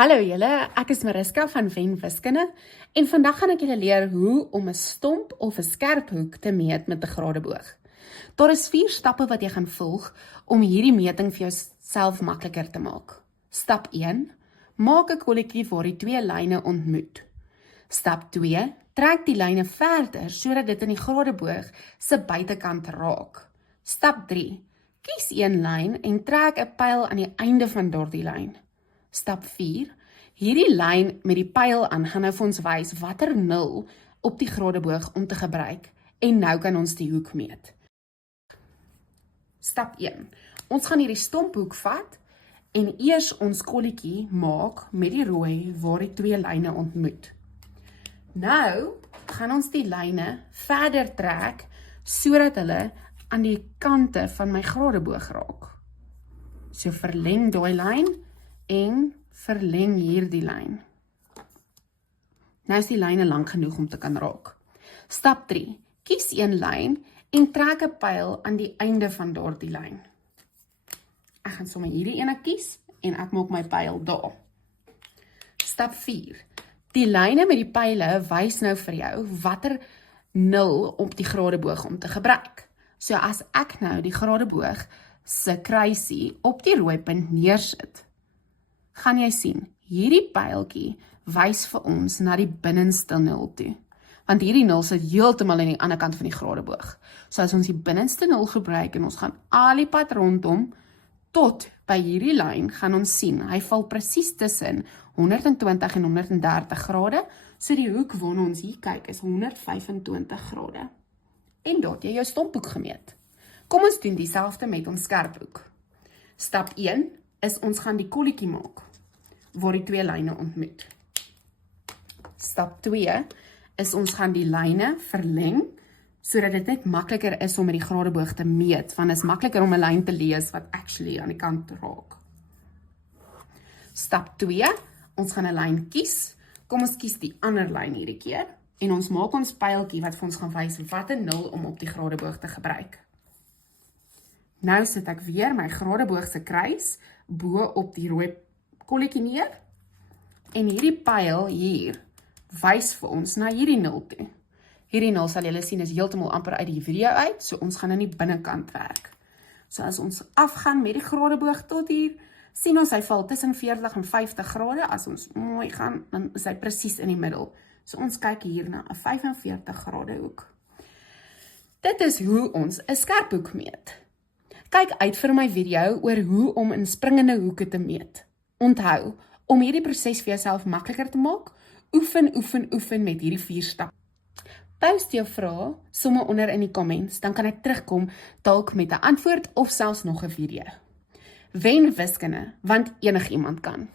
Hallo julle, ek is Mariska van Wen Wiskunde en vandag gaan ek julle leer hoe om 'n stomp of 'n skerp hoek te meet met 'n gradeboog. Daar is 4 stappe wat jy gaan volg om hierdie meting vir jouself makliker te maak. Stap 1: maak 'n kolletjie waar die 2 lyne ontmoet. Stap 2: trek die lyne verder sodat dit in die gradeboog se buitekant raak. Stap 3: kies een lyn en trek 'n pyl aan die einde van daardie lyn. Stap 4: hierdie lyn met die pyl aan gaan nou vir ons wys watter nul op die gradeboog om te gebruik en nou kan ons die hoek meet. Stap 1: ons gaan hierdie stomphoek vat en eers ons kolletjie maak met die rooi waar die 2 lyne ontmoet. Nou gaan ons die lyne verder trek sodat hulle aan die kante van my gradeboog raak. So verleng daai lyn en verleng hierdie lyn. Nou is die lyne lank genoeg om te kan raak. Stap 3: kies een lyn en trek 'n pyl aan die einde van daardie lyn. Ek gaan sommer hierdie ene kies en ek maak my pyl daar. Stap 4: die lyne met die pyle wys nou vir jou watter nul op die gradeboog om te gebruik. So as ek nou die gradeboog se kruisie op die rooi punt neersit, gaan jy sien, hierdie pyltjie wys vir ons na die binneste nul toe. Want hierdie nul sit heeltemal aan die ander kant van die gradeboog. So as ons die binneste nul gebruik en ons gaan al die pad rondom tot by hierdie lyn, gaan ons sien, hy val presies tussen 120 en 130 grade, so die hoek waarna ons hier kyk is 125 grade. En daar het jy jou stomphoek gemeet. Kom ons doen dieselfde met ons skerphoek. Stap 1 is ons gaan die kolletjie maak waar die 2 lyne ontmoet. Stap 2 is ons gaan die lyne verleng sodat dit net makliker is om met die gradeboog te meet, want dit is makliker om 'n lyn te lees wat actually aan die kant raak. Stap 2, ons gaan 'n lyn kies. Kom ons kies die ander lyn hierdie keer en ons maak ons pyltjie wat vir ons gaan wys watter nul om op die gradeboog te gebruik. Nou sit ek weer my gradeboog se kruis bo op die rooi kolletjie neer en hierdie pyl hier wys vir ons na hierdie nul toe. Hierdie nul sal julle sien is heeltemal amper uit die video uit, so ons gaan aan die binnekant werk. So as ons afgaan met die gradeboog tot hier, sien ons hy val tussen 40 en 50 grade. As ons mooi gaan, dan is hy presies in die middel. So ons kyk hier na 'n 45 grade hoek. Dit is hoe ons 'n skerphoek meet. Kyk uit vir my video oor hoe om in springende hoeke te meet. Onthou, om hierdie proses vir jouself makliker te maak, oefen met hierdie 4 stappe. Post jou vrae sommer onder in die comments, dan kan ek terugkom dalk met 'n antwoord of selfs nog 'n video. Wen Wiskunde, want enigiemand kan.